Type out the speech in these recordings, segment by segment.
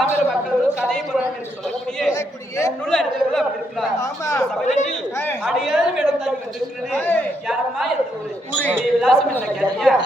பாமர மக்களும் கதை புராணம் என்று சொல்லக்கூடிய நூல் அறிஞர்கள் அப்படி இருக்கிறார். சபையில் அடியாத வேடம் தான் வந்திருக்கிறது. யாரம்மா எந்த ஊரு விலாசம் என்ன கேட்டியா?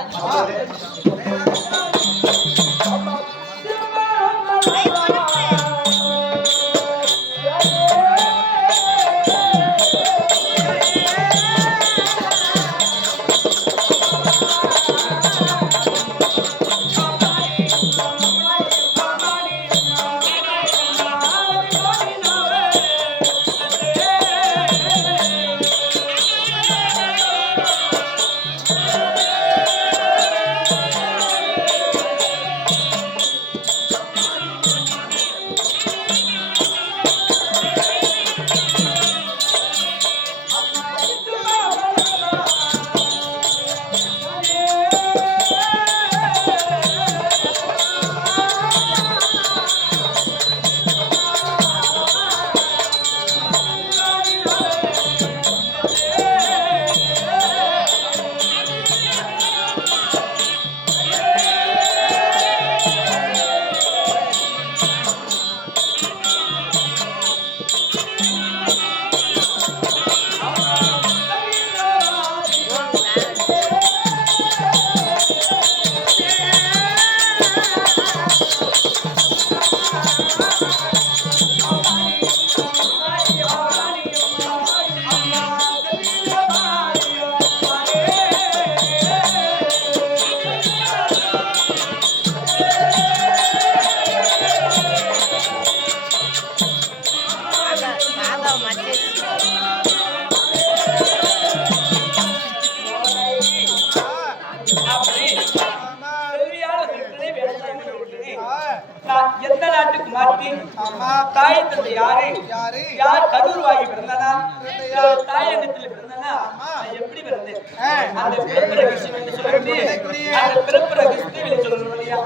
எந்த நாட்டுக்கு மாற்றி தாய் தந்தை யாரு யார் கருவாகி பிறந்தனா தாயகத்தில் பிறந்தனா எப்படி பிறந்தேன் அந்த பிறப்பு ரகசியம் என்று சொல்லிட்டு அந்த பிறப்பு ரகசியத்தை சொல்லணும் இல்லையா?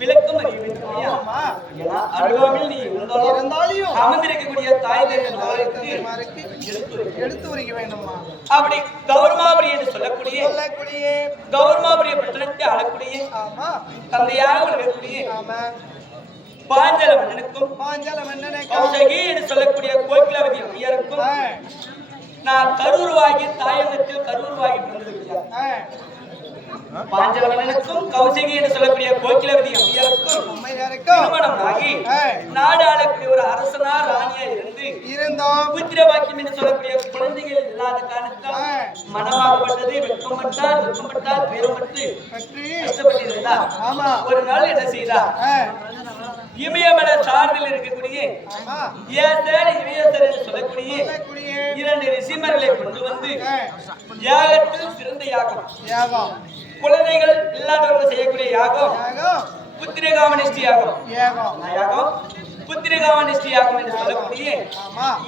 விளக்கு அனைவருக்கும் அறிய வேண்டும் ஐயா. ஏன்னா அருகாமையில் நீ இருந்தாலும் அமர்ந்திருக்கக்கூடிய தாய் தந்தையருக்கு எடுத்து உரைக்க வேண்டுமா? அப்படி கௌரமாபுரி என்று சொல்லக்கூடிய கௌரமாபுரிய பட்டணத்தை ஆளக்கூடிய தந்தையாக விளங்கக்கூடிய பாஞ்சால மன்னனுக்கும் கௌசகி என்று சொல்லக்கூடிய கோகிலாவதி அம்மையாருக்கும் நான் கரூர்வாகி தாயகத்தில் கரூர்வாகி பிறந்திருக்கிறார். பாஞ்சால மன்னனுக்கும் கௌசகி என்று சொல்லக்கூடிய கோகிலாவதி அம்மையாருக்கும் திருமணம் ஆகி நாடு ஆளக்கூடிய ஒரு அரசனா ராணியா இருந்தோம். புத்திரவாக்கியம் என்று சொல்லக்கூடிய குழந்தைகள் இல்லாத காரணத்தால் மனமாகப்பட்டது. வெட்கப்பட்டார் பேரப்பட்டு கஷ்டப்பட்டு இருந்தார். ஒரு நாள் என்ன செய்தார்? இமயமலை சார்பில் இருக்கக்கூடிய இமயசர் என்று சொல்லக்கூடிய 2 ரிஷிமர்களை கொண்டு வந்து யாகத்தில் சிறந்த யாகம், குழந்தைகள் இல்லாதவர்கள் செய்யக்கூடிய யாகம் புத்திரகாமனிஷ்டி யாகம் புத்திரகாமனிஷ்டி யாகம் என்று சொல்லக்கூடிய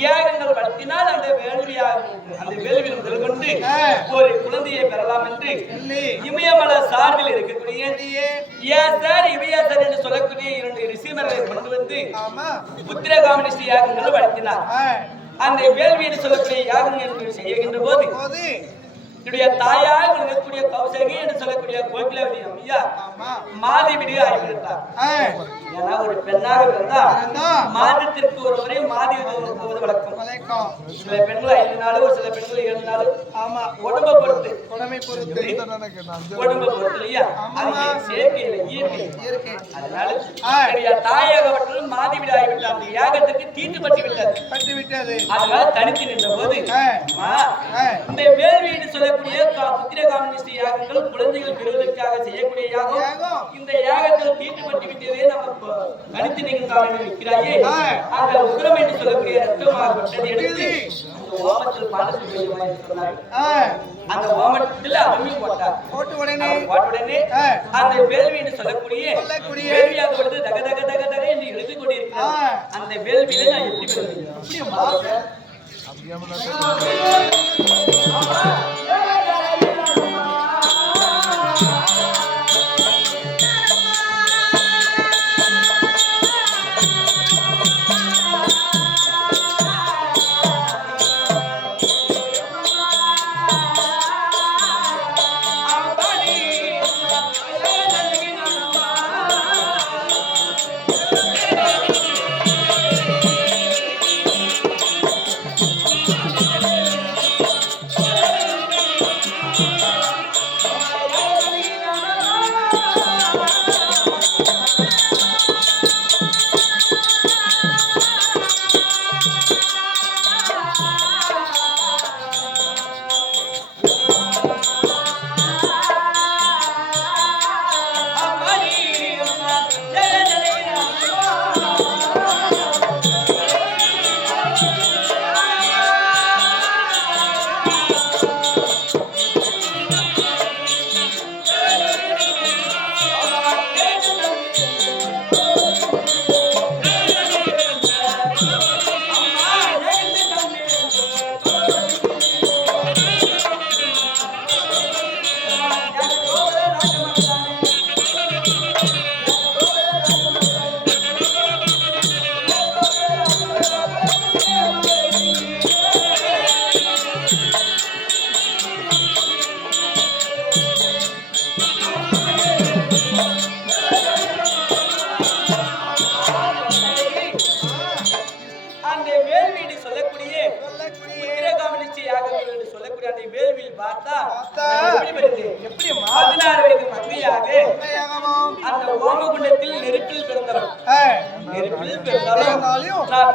யாகங்கள் வளர்த்தினால் அந்த வேள்வியில் முதல் கொண்டு ஒரு குழந்தையை பெறலாம் என்று இமயமலை சார்பில் இருக்கக்கூடிய இமயசர் என்று சொல்லக்கூடிய 2 ரிஷிமர்களை கொண்டு வந்து புத்திரகாமனிஷ்டி யாகங்கள் வளர்த்தினார். அந்த வேள்வி என்று சொல்லக்கூடிய யாகங்கள் செய்கின்ற போது என்னுடைய தாயாக இருக்கக்கூடிய கௌசகி என்று சொல்லக்கூடிய கோகிலாவதி அம்மையா மாதவிடி ஆகிவிட்டார். ஏன்னா ஒரு பெண்ணாக இருந்தா மாதத்திற்கு ஒரு முறை மாதி வழக்கம். சில பெண்கள் 5 நாள், ஒரு சில பெண்கள் 7 நாள். உடம்பை பொறுத்து இல்லையா? அது சேர்க்கையில இயற்கை. அதனால தாயாகப்பட்டது மாதவிடி ஆகிவிட்டார். அந்த யாகத்திற்கு தீட்டு பட்டு விட்டது. அதனால தனித்து நின்ற போது இந்த வேள்வி என்று சொல்ல புத்திரகாமனிஷ்டி யாகங்கள் குழந்தைகள் பெறுவதற்காக செய்யக்கூடிய யாகம். இந்த யாகத்தில் தீட்டுப்பட்டு விட்டதே நம்ம கணித்து நீங்கள் வைக்கிறாயே, அந்த உக்ரம் என்று சொல்லக்கூடிய ரத்தமாகப்பட்டது எடுத்து அந்த ஓமத்தில் அந்த ஓமத்தில் அருமை போட்டு உடனே அந்த வேள்வி என்று சொல்லக்கூடிய வேள்வியாகப்பட்டது தக தக தக தக என்று எழுதி கொண்டிருக்கிறார். அந்த வேள்வியில நான் எப்படி வருவேன்?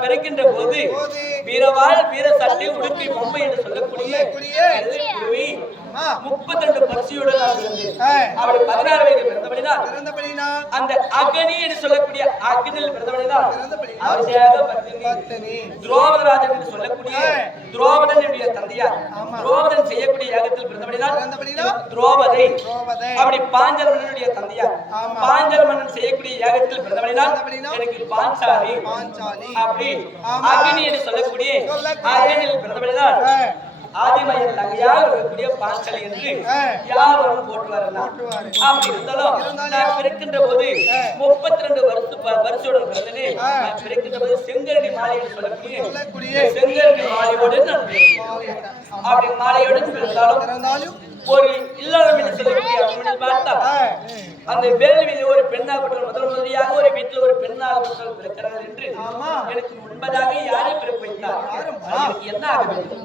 பிறக்கின்ற போது வீரவாள் வீர சட்டை உடுக்கை பொம்மை என்று சொல்லக்கூடிய 32 பரிசுடன் அவள் 16 வயது பிறந்தபடினால் அந்த அக்னி என்று சொல்லக்கூடிய அக்னியில் பிறந்தபடினால் துரோபதராஜன் என்று சொல்லக்கூடிய துரோபதன் என்னுடைய தந்தையார் துரோபதன் செய்யக்கூடிய யாகத்தில் பிறந்தபடினால் துரோபதை. அப்படி பாஞ்சல் மன்னனுடைய தந்தையார் பாஞ்சல் மன்னன் செய்யக்கூடிய யாகத்தில் பிறந்தபடினால் எனக்கு பாஞ்சாலி. அப்படி அக்னி என்று சொல்லக்கூடிய அக்னியில் பிறந்தபடினால் ஆதிமையன் தங்கையாக இருக்கக்கூடிய பாஞ்சலி என்று யாவரும் போட்டுவார். அப்படி இருந்தாலும் நான் பிறக்கின்ற போது 32 வருஷோட பிறந்தனே. நான் பிறக்கின்ற போது செங்கரடி மாலையோடு சொல்லக்கூடிய செங்கரடி மாலையோடு நான் அப்படி மாலையோடு பிறந்தாலும் ஒரு இல்லாதவன் என்று சொல்லக்கூடிய அவன் பார்த்தா அந்த வேள்வியில் ஒரு பெண்ணாக முதலியாக ஒரு வீட்டில் ஒரு பெண்ணாக பிறக்கிறார் என்று எனக்கு முன்பதாக யாரை பிறப்பு வைத்தார்? என்ன ஆக வேண்டும்?